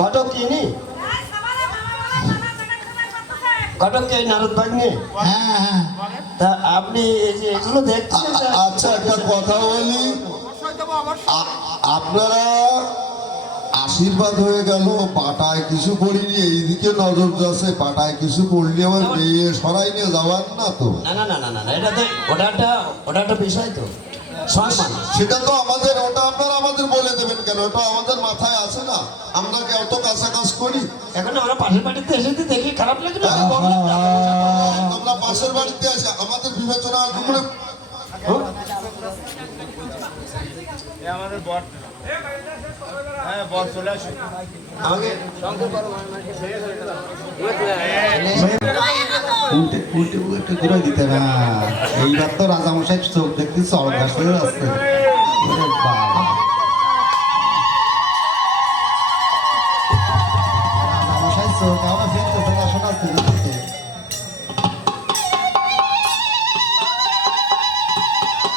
ঘটক কি নি ঘটক কে নারদ ভাগ্নে? হ্যাঁ, তা আপনি এই যে এগুলো দেখছেন? আচ্ছা, একটা কথা বলি, আপনারা আশীর্বাদ হয়ে গেল, পাটায় কিছু করিনি, এইদিকে নজর যাচ্ছে, পাটায় কিছু করলে আবার মেয়ে সরাই নিয়ে যাওয়ার না তো। না না না না না, এটা তো ওটা একটা বিষয় তো সম্মান। সেটা তো আমাদের, ওটা আপনারা আমাদের বলে দেবেন কেন? ওটা আমাদের মাথায় আছে না, আমরা কি অত কাছাকাছি করি? এখন আমরা পাশের বাড়িতে এসেছি, দেখি খারাপ লাগলো। তোমরা পাশের বাড়িতে আসে, আমাদের বিবেচনা করে আমাদের বর, হ্যাঁ বর চলে আসে। উল্টে দিতে না, এইবার তো রাজামশাই চোখ দেখতে চড় ঘাস হয়ে যাচ্ছে। রাজামশাই চোখ আমার ফেলতেছে না, শোনাচ্ছে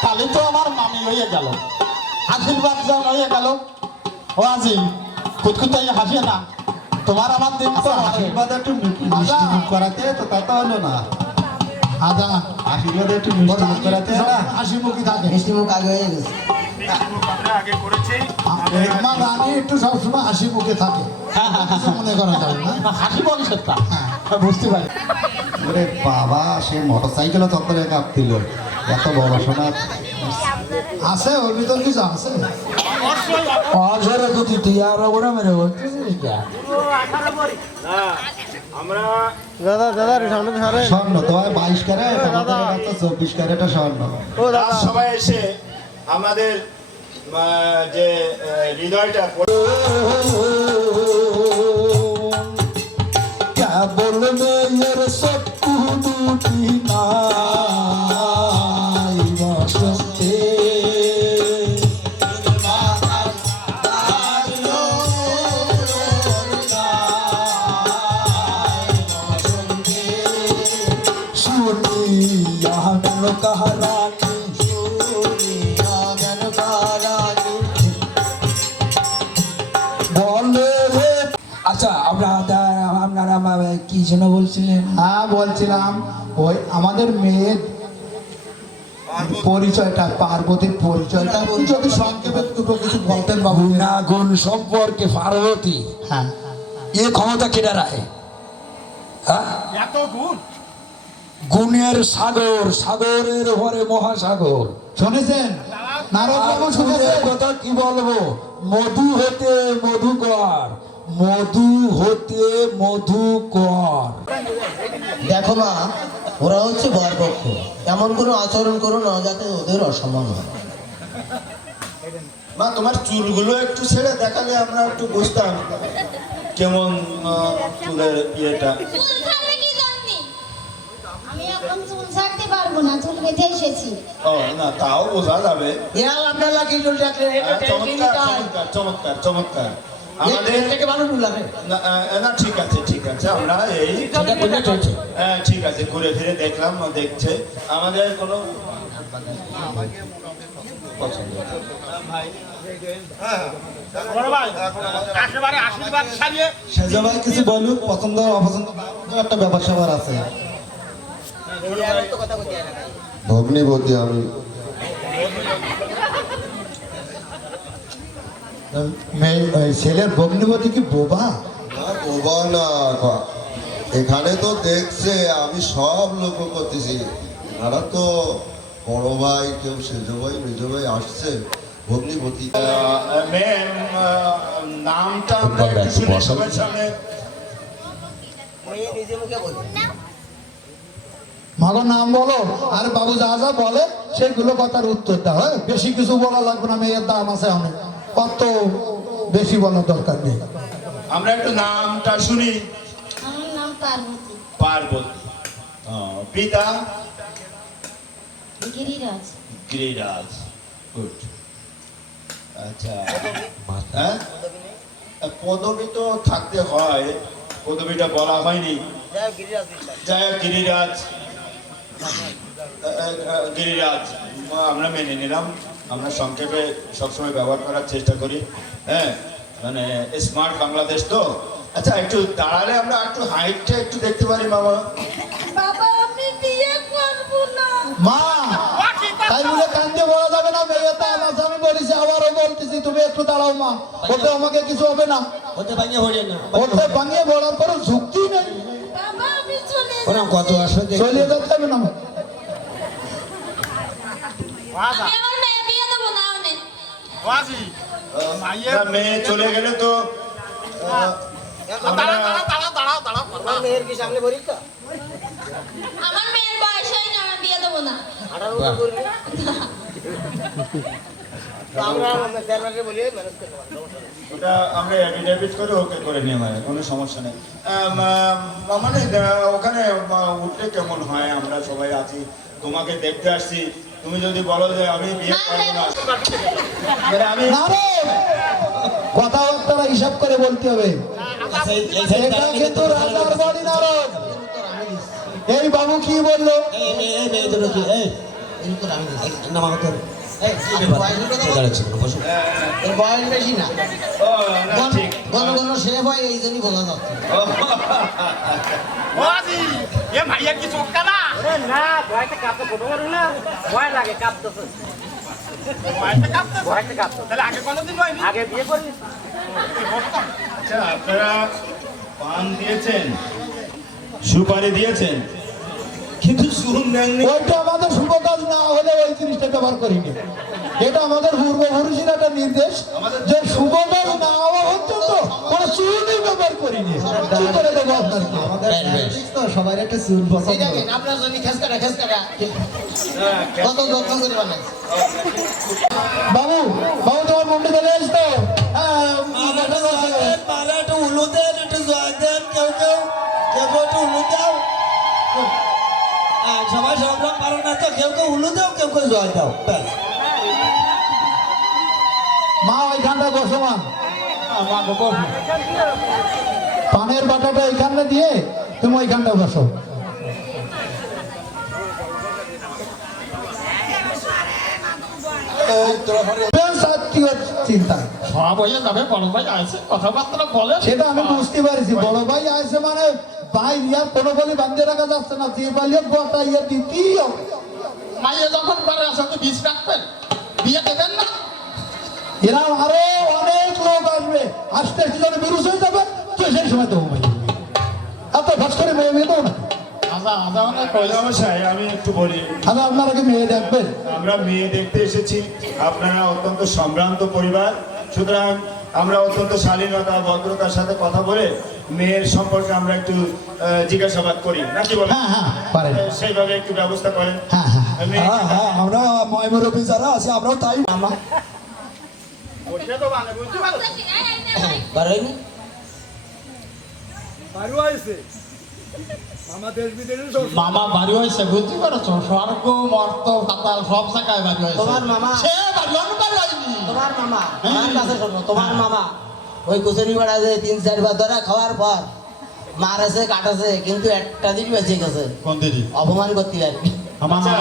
কালি তো আমার মামি হয়ে গেল, আশীর্বাদ জন হয়ে গেল। ও আজি কুতকুতাই হাসে না, তোমার আমার দিন তো আশীর্বাদ একটু মিষ্টি মুখ করাতে তো তা তো হলো না। আদা আশীর্বাদ একটু মিষ্টি মুখ করাতে না, হাসি মুখই থাকে। মিষ্টি মুখ আগে হয়ে গেছে, মা রানী একটু সবসময় হাসি মুখে থাকে, মনে করা যায় না, হাসি বল সেটা বুঝতে পারি। ওরে বাবা, সে মোটর সাইকেলও চত্বরে কাঁপছিল, এত বড় সোনা আছে ওর ভিতর কিছু আছে। অঝরে যদি তুই আর ওরা মেরে বলতেছিস স্বর্ণ তোমার 22 ক্যারেট, আমাদের এটা তো 24 ক্যারেটের স্বর্ণ। সবাই এসে আমাদের যে হৃদয়টা কেবল মেয়ের সত্যু দুটি নাই বসন্তে, শুনিয়া গেল কাহারানি, শুনিয়া গেল কাহারানি বলে রে। আচ্ছা, আপনারা কি যেন বলছিলেন? হ্যাঁ বলছিলাম, ওই আমাদের মেয়ের পরিচয়টা, পার্বতীর পরিচয়টা যদি সংক্ষেপে দুটো কিছু বলতেন বাবু। গুণ সম্পর্কে পার্বতী, হ্যাঁ, এ ক্ষমতা কেটে রাখে? হ্যাঁ, এত গুণ, গুণের সাগর, সাগরের ভরে মহাসাগর। শুনেছেন নারদ বাবু? শুনেছেন কথা কি বলবো, মধু হতে মধুকর, মধু হতে মধুকর। দেখো মা, ওরা হচ্ছে বরপক্ষ, এমন কোনো আচরণ করো না যাতে ওদের অসম্মান হয়। মা তোমার চুলগুলো একটু ছেড়ে দেখালে আমরা একটু বুঝতাম কেমন চুলের ইয়েটা। আমি এখন চুল ছাড়তে পারবো না, চুল বেঁধে এসেছি। ও না, তাও বোঝা যাবে। আপনারা কি চুল রাখলেন? চমৎকার চমৎকার চমৎকার চমৎকার। আমাদের থেকে ভালো চুল লাগে না, ঠিক আছে ঠিক আছে, আমরা এই হ্যাঁ ঠিক আছে, ঘুরে ফিরে দেখলাম, দেখছে আমাদের কোনো সেজা ভাই কিছু বলুক, পছন্দ অপছন্দ একটা ব্যাপার স্যাপার আছে। ভগ্নিপতি আমি। ছেলের ভগ্নিপতি কি বোবা? বোবা না, এখানে তো দেখছে আমি সব লক্ষ্য করতেছি, তারা তো বড় ভাই, কেউ সেজ ভাই মেজ ভাই আসছে, ভগ্নিপতি ম্যাম নামটা আমরা একটু শুনি সবার সামনে। নিজে মুখে বলছি মাগো নাম বলো আর বাবু যা যা বলে সেগুলো কথার উত্তর দাও। হ্যাঁ, বেশি কিছু বলা লাগবে না, মেয়ের দাম আছে অনেক, কত বেশি বলার দরকার নেই। আমরা একটু নামটা শুনি। আমার নাম পার্বতী পার্বতী। পিতা গিরিরাজ। গিরিরাজ। গুড। আচ্ছা হ্যাঁ, পদবী তো থাকতে হয়, পদবীটা বলা হয়নি। যাই হোক, গিরিরাজ। গিরিরাজ আমরা মেনে নিলাম, আমরা সংক্ষেপে সবসময় ব্যবহার করার চেষ্টা করি। হ্যাঁ, মানে স্মার্ট বাংলাদেশ তো। আচ্ছা, একটু দাঁড়ালে আমরা একটু হাইটটা একটু দেখতে পারি বাবা। বাবা আমি বিয়ে করব না। মা তাই বলে কান্দে বলা যাবে না, মেয়ের দাম আছে আমি বলেছি, আবারও বলতেছি তুমি একটু দাঁড়াও মা, ওতে আমাকে কিছু হবে না, ওতে ভাঙিয়ে হয়ে না, ওতে ভাঙিয়ে বলার কোনো যুক্তি নেই। বাবা আমি চলে ওরা কত আসবে চলে যেতে হবে না। আমি আমার মেয়ে বিয়ে দেবো না অনেক। মেয়ে চলে গেলে তো মেয়ের কি সামনে পরীক্ষা আমার মেয়ের বয়স হয় না, আমি বিয়ে দেবো না। আমরা চেয়ারম্যানকে বলি ম্যানেজ করতে পারবো। ওটা আমরা অ্যাফিডেভিট করে ওকে করে নিয়ে মানে কোনো সমস্যা নেই। মানে ওখানে উঠলে কেমন হয়, আমরা সবাই আছি, তোমাকে দেখতে আসছি, তুমি যদি বলো যে আমি বিয়ে করবো না, মানে আমি না রে, কথাবার্তা হিসাব করে বলতে হবে। এটা কিন্তু রাজার বাড়ি না রে। এই বাবু কি বললো? এর বয়স বেশি না, ও, না, ঠিক। ঘন ঘন শেভ হয়, এই জন্যই বোঝা যাচ্ছে। আচ্ছা, আপনারা পান দিয়েছেন, সুপারি দিয়েছেন, কিন্তু সুন নেননি। ওইটা আমাদের শুভ কাজ না হলে ওই জিনিসটা ব্যবহার করিনি। এটা আমাদের পূর্বপুরুষের একটা নির্দেশ যে শুভ কাজ না হওয়া হচ্ছে তো কোনো চুনই ব্যবহার করিনি। কি করে দেবো আপনাকে? সবাই একটা চুল পছন্দ। আপনার জন্য খেসকাটা কত যত্ন করে বানাই। বাবু বাবু তোমার মুন্ডি চলে আসতো। একটু উলু দেন, একটু জয় দেন, কেউ কেউ কেউ একটু উলু দাও। সবাই সব রকম পারো না তো, কেউ কেউ উলু দাও, কেউ কেউ জয় দাও, ব্যাস। মা ওইখানটা বসো মা, পানের বাটাটা এইখানে দিয়ে তুমি ওইখানটা বসো। চিন্তায় সব হয়ে যাবে, বড় ভাই আছে, কথাবার্তা বলে। সেটা আমি বুঝতে পারছি, বড় ভাই আছে মানে ভাই ইয়ার কোনো বলি বাঁধিয়ে রাখা যাচ্ছে না, যে পালিয়ে গোটা ইয়ে দিতেই হবে। মাইয়া যখন করে আসে তো বিষ রাখবেন, বিয়ে দেবেন না। এরা আরো অনেক লোক আসবে, আসতে আসতে যখন বিরুষ হয়ে যাবে তো সেই সময় দেবো ভাই। এত ভাস করে মেয়ে মেয়ে দেবো না। কৈলামশাই, আমি একটু বলি, আচ্ছা আপনারা কি মেয়ে দেখবেন? আমরা মেয়ে দেখতে এসেছি, আপনারা অত্যন্ত সম্ভ্রান্ত পরিবার, সুতরাং আমরা অত্যন্ত শালীনতা ভদ্রতার সাথে কথা বলে মেয়ের সম্পর্কে আমরা একটু জিজ্ঞাসাবাদ করি, নাকি বলেন? হ্যাঁ হ্যাঁ পারেন। সেইভাবে একটু ব্যবস্থা করেন। হ্যাঁ হ্যাঁ মেয়ে- আমরা ময়মুরব্বী যারা আছি আমরাও তাই। বাড়াইনি মামা বাড়ি হয়েছে, বুঝতে পারছো? স্বর্গ মর্ত পাতাল সব জায়গায় বাড়ি হয়েছে। তোমার মামা, সে বাড়ি বাড়ি হয়নি। তোমার মামা আমার কাছে শোনো, তোমার মামা ওই কুচুরি পাড়া যে 3-4 বার ধরে খাওয়ার পর মারেছে কাটাছে, কিন্তু একটা দিন বেঁচে গেছে, কোন দিদি? অপমান করতে পারবি। আমার আচ্ছা,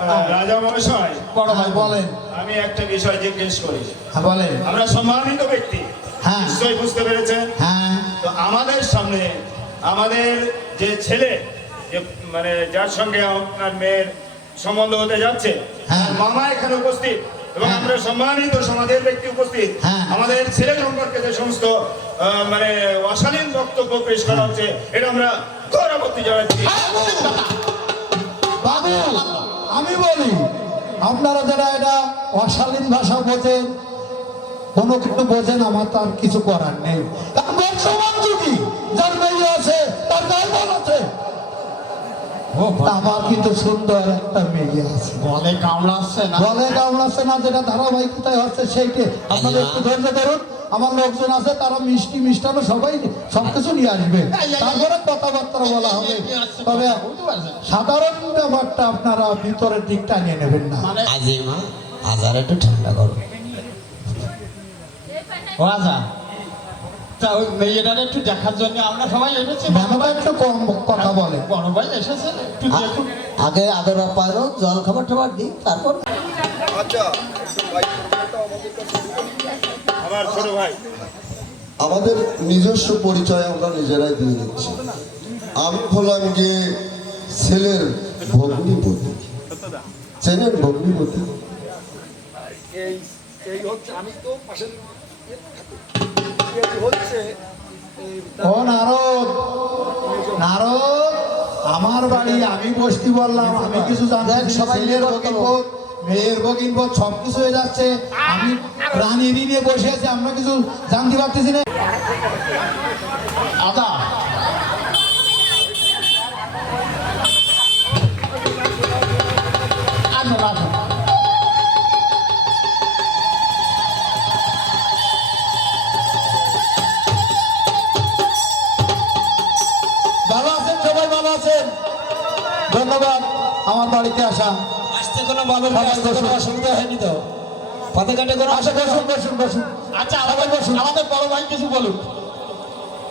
মামা রাজা মহাশয়, বড় ভাই বলেন। আমি একটা বিষয় জিজ্ঞেস করি। হ্যাঁ বলেন। আমরা সম্মানিত ব্যক্তি, হ্যাঁ। নিশ্চয়ই বুঝতে পেরেছেন। হ্যাঁ তো আমাদের সামনে আমাদের যে ছেলে, যে মানে যার সঙ্গে আপনার মেয়ের সম্বন্ধ হতে যাচ্ছে, হ্যাঁ। তার মামা এখানে উপস্থিত এবং হ্যাঁ। আমরা সম্মানিত সমাজের ব্যক্তি উপস্থিত। হ্যাঁ। আমাদের ছেলে সম্পর্কে যে সমস্ত মানে অশালীন বক্তব্য পেশ করা হচ্ছে, এটা আমরা ঘোর আপত্তি জানাচ্ছি। বাবু আমি বলি আপনারা যারা এটা অশালীন ভাষা বোঝেন, কোনো কিছু বোঝেন, আমার তো আর কিছু করার নেই। কারণ বর্তমান যুগে যার মেয়ে আছে তার গায়ে আছে, আমার কিন্তু সুন্দর একটা মেয়ে আছে। বলে কামড়াচ্ছে না, বলে কামড়াচ্ছে না, যেটা ধারাবাহিকতায় হচ্ছে সেইটে আপনাদের একটু ধৈর্য ধরুন। আমার লোকজন আছে, তারা মিষ্টি মিষ্টান্ন সবাই সবকিছু নিয়ে আসবে, তারপরে কথাবার্তা বলা হবে। তবে সাধারণ ব্যাপারটা আপনারা ভিতরের দিকটা নিয়ে নেবেন না। আজিমা আজার একটু ঠান্ডা করো। ও আচ্ছা, তা ওই মেয়েটার একটু দেখার জন্য আমরা সবাই এসেছি। ম্যামটা একটু কম কথা বলে। বড় ভাই এসেছে, একটু দেখুন। আগে আদর আপ্যায়ন, জল খাবার টাবার দিই, তারপর আমার ছোট ভাই আমাদের নিজস্ব পরিচয় আমরা নিজেরাই দিয়ে দিচ্ছি। আমি হলাম গিয়ে ছেলের ভগ্নিপতি। চেনেন ভগ্নিপতি? ও নারদ, নারদ, আমার বাড়ি, আমি বসতি বললাম, আমি কিছু জানতে সবাই ছেলের ভগিনবোধ, মেয়ের ভগিনবোধ সবকিছু হয়ে যাচ্ছে। আমি প্রাণী নিয়ে বসে আছি, আমরা কিছু জানতে পারতেছি না। আদা আসুন আসুন। ভালো আছেন সবাই? ভালো আছেন? ধন্যবাদ আমার বাড়িতে আসা। আসতে কোনো বাবার আসতে কোনো অসুবিধা হয়নি তো? পথে ঘাটে কোনো আচ্ছা বসুন বসুন বসুন। আচ্ছা আমাদের বড় ভাই কিছু বলুন।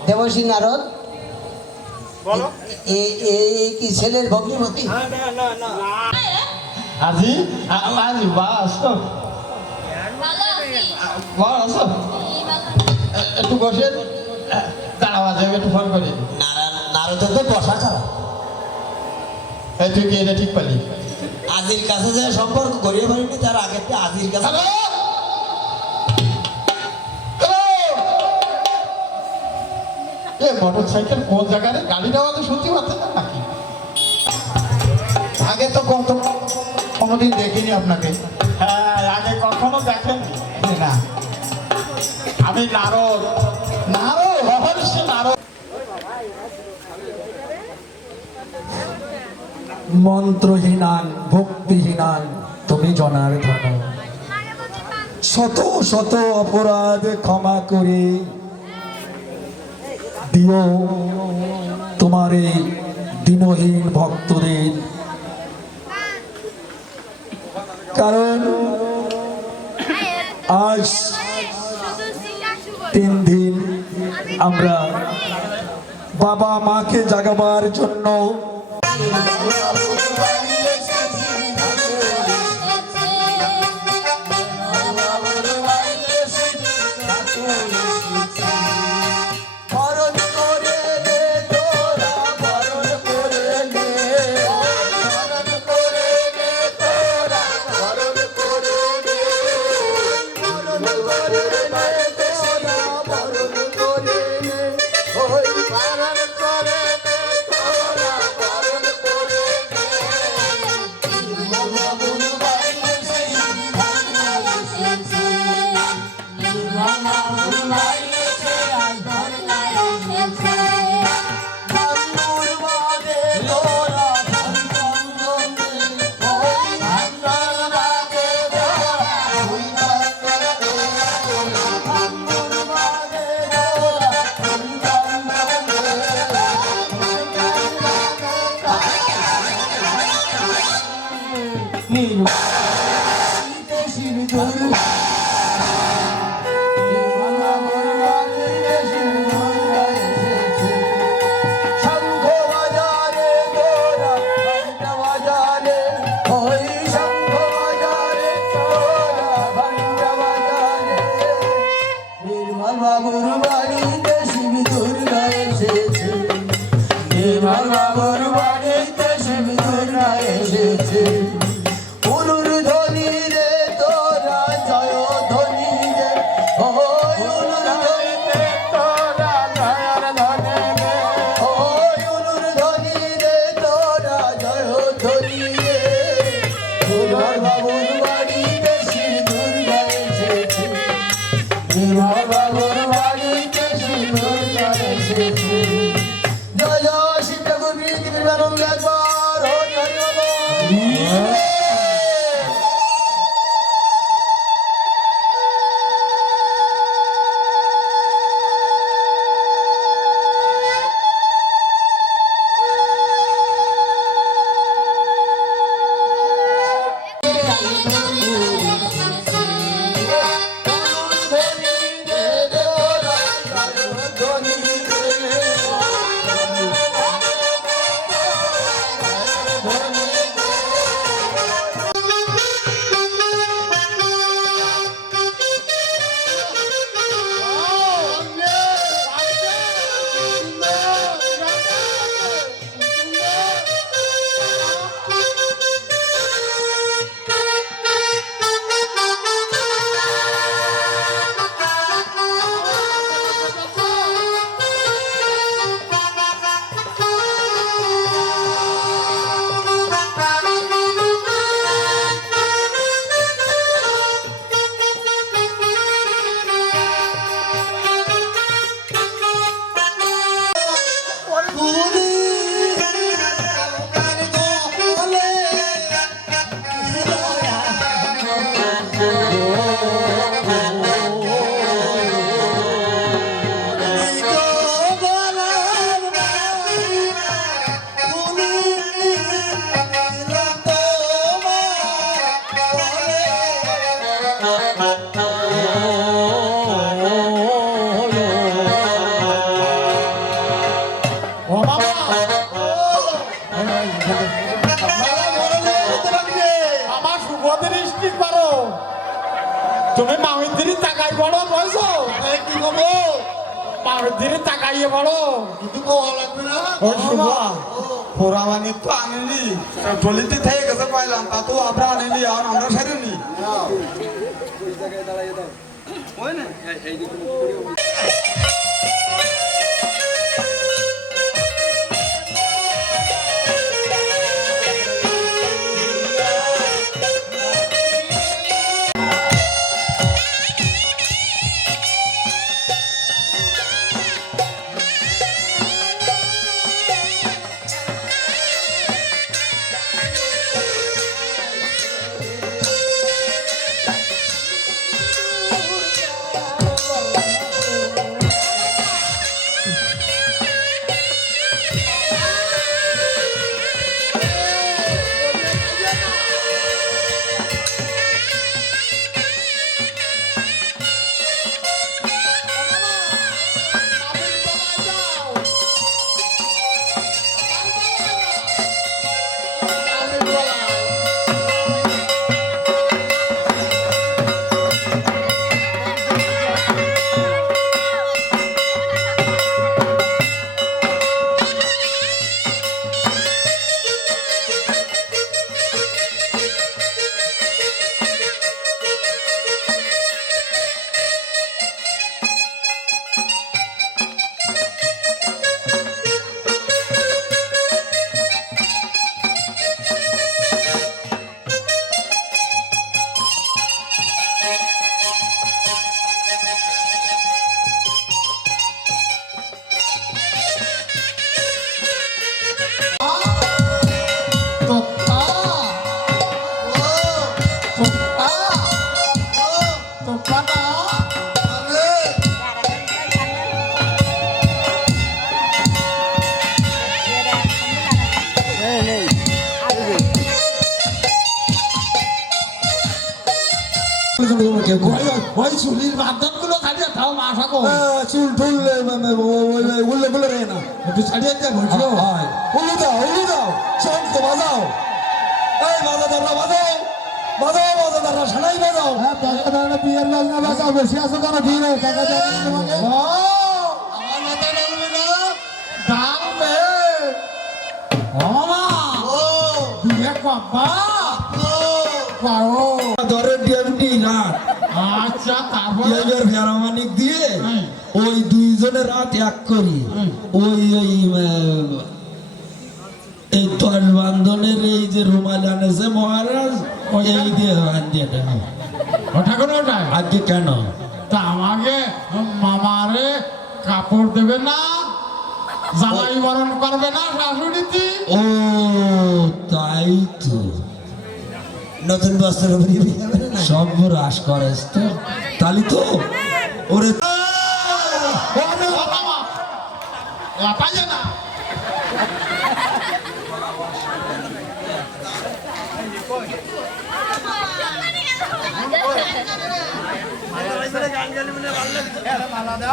দেবশ্রী নারদ, বলো। এই কি ছেলের ভগ্নিপতি? আজি আজি বা আসো, বা আসো, একটু বসে দাঁড়াও, আজ আমি একটু ফোন করি। নারদের তো বসা খারাপ। এই তুই কি এটা ঠিক পালি? আজির কাছে যে সম্পর্ক গড়িয়ে পারিনি, তার আগে আজির কাছে। হ্যালো হ্যালো, এ মোটর সাইকেল কোন জায়গায় রে? গাড়িটাও তো শুনতে পাচ্ছে না নাকি? আগে তো কোনোদিন দেখিনি আপনাকে। হ্যাঁ, আগে কখনো দেখেননি। না, আমি নারদ, নারদ, মহর্ষি নারদ। মন্ত্রহীনান ভক্তিহীনান তুমি জনার্দন, শত শত অপরাধ ক্ষমা করে দিও তোমার এই দিনহীন ভক্তদের। কারণ আজ 3 দিন আমরা বাবা মাকে জাগাবার জন্য ও বাবা আমার শুভ দৃষ্টি করো তুমি মামির দিদি তাকাই বড় বলছো কি বলবো মামির দিদি তাকাইয়ে বড় কিন্তু পাওয়া লাগবে না ও শুভ পোড়ামানি তো আনিনি টলিতে থেকে গেছে পাইলাম তা তো আমরা আনিনি আর আমরা সারিনি ওই চুলির মাধ্যম গুলো ছাড়িয়ে তাও মা সাকো চুল টুল উল্লে গুলো রে না একটু ছাড়িয়ে দিয়ে বলছো উল্লু দাও শঙ্খ বাজাও এই বাজাদাররা বাজাও বাজাও বাজাদাররা সানাই বাজাও হ্যাঁ টাকা দাঁড়ানো বিয়ের বাজনা বাজাও বেশি আছো কেন বিয়ে টাকা দাঁড়ানো তোমাকে আমার মাথা লাগবে না দাঁড়বে ও মামা বিয়ে কব্বা পাও ধরে ডিএমডি রাত আচ্ছা তারপরে এবার ভেড়ামানিক দিয়ে ওই দুইজনে রাত এক করি ওই এই দশ বান্ধনের এই যে রুমাল আনেছে মহারাজ এই দিয়ে বান্ধিয়েটা ওটা কোনো ওটাই আজকে কেন তা আমাকে মামারে কাপড় দেবে না জ্বালাই বরণ করবে না শাশুড়িতি ও তাই তো নতুন বস্ত্র সব হ্রাস করেছ তো তালি তো ওরে লাপাইয়ে না গান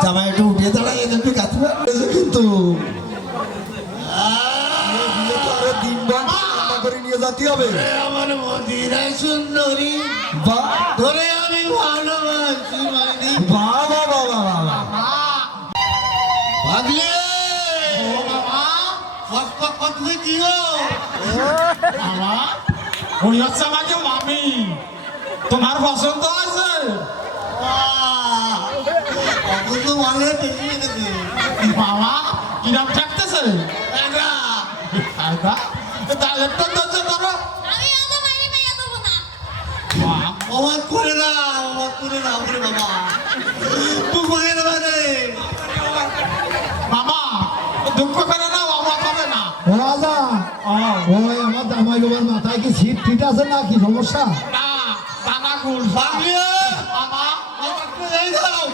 জামাই একটু উঠে দাঁড়ায় একটু কাছে কিন্তু বিয়ে তো আরো 3 বার রান্না করে নিয়ে যেতে হবে। আমার মদিরায় সুন্দরী বাহ ধরে আমি ভালোবাসি মানি বাহ বাহ বাহ বাহ বাহ। ভাগলে উনি হচ্ছে আমাকে মামি, তোমার পছন্দ আছে? বাবা কিরম ঠেকতেছে? তাহলে তো ধরছে ধরো। আমি অত মাইনে পাইয়া দেবো না। অবাক করে না অবাক করে না ওরে বাবা বুকের মানে মামা দুঃখ করে না, অবাক হবে না। ও রাজা ওই আমার জামাই বাবার মাথায় কি সিট ফিট আছে না কি সমস্যা? না টানা গুল ভাগলে মামা এই দাও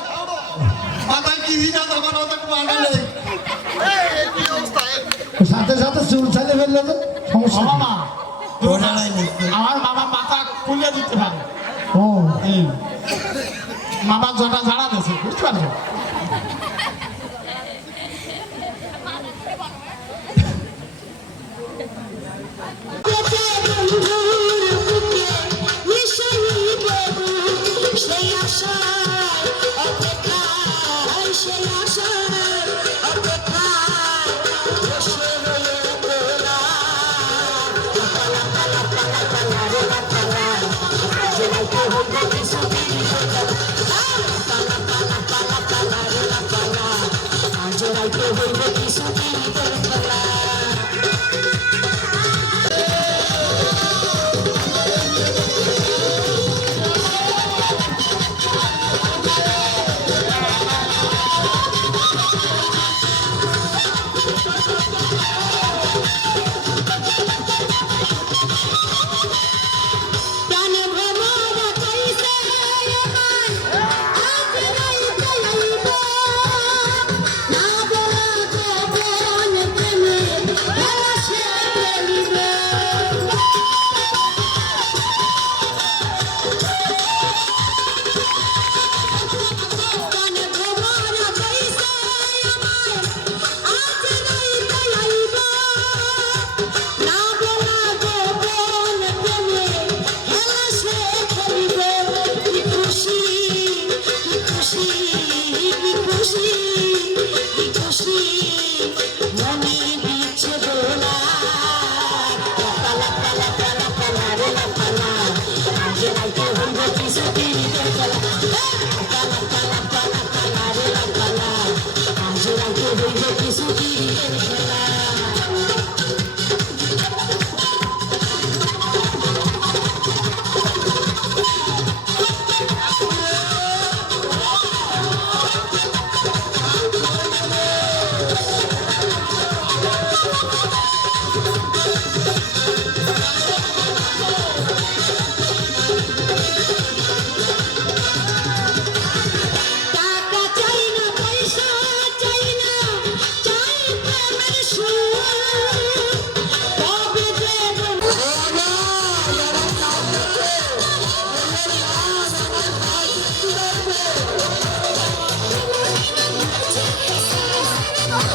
মাথায় কি দিনা তখন অত মানালে সাথে সাথে চুল চালিয়ে ফেললে তো সমস্যা নেই। মামা আমার মামা মাথা খুলে দিতে পারে। ও মামা জটা ঝাড়া দিয়েছে, বুঝতে পারছো?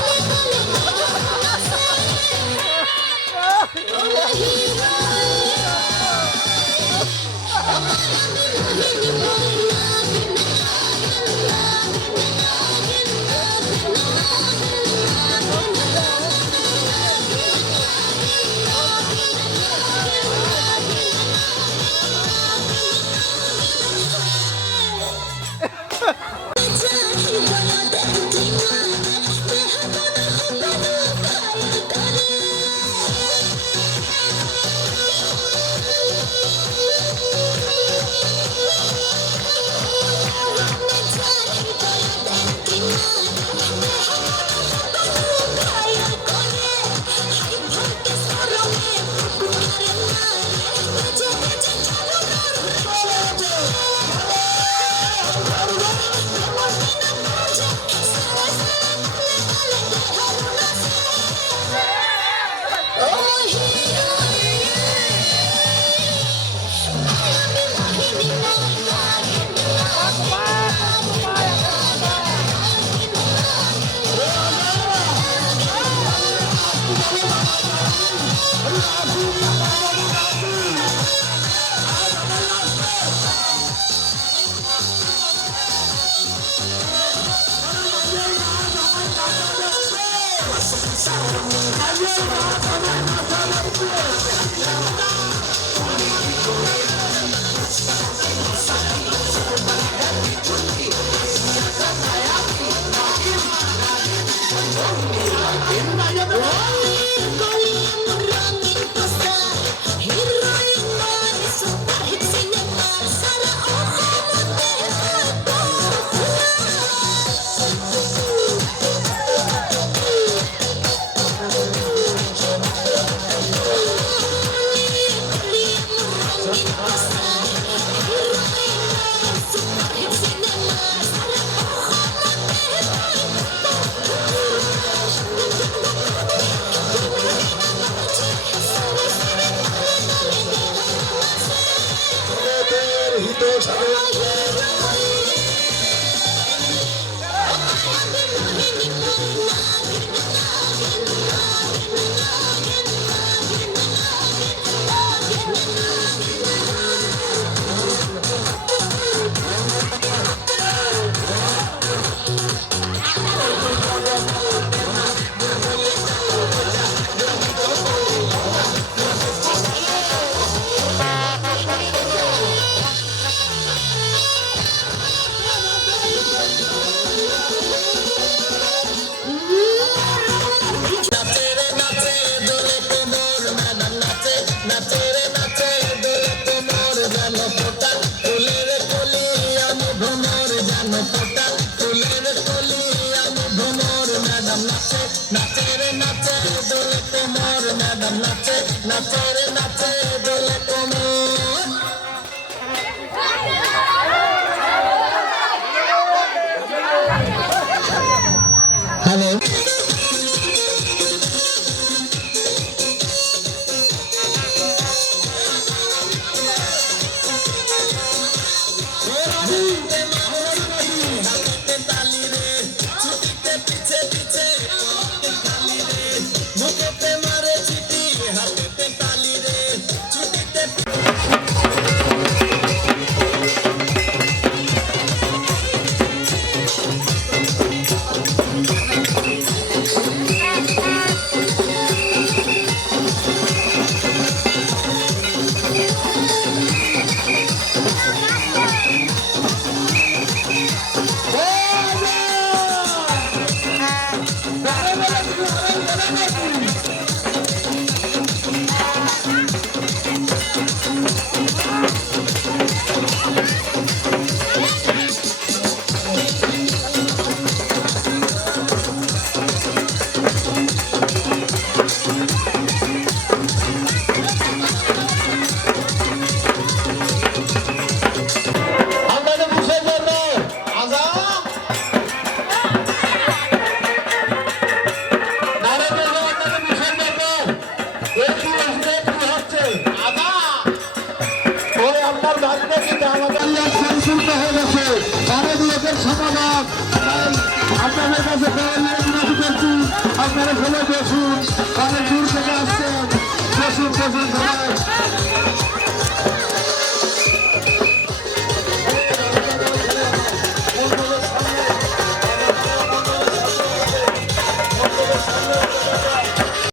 Thank you. আপনাদের কাছে অনুরোধ করছি, আপনারা ফেলে বসুন, অনেক দূর থেকে আসছেন, বসুন বসুন সবাই।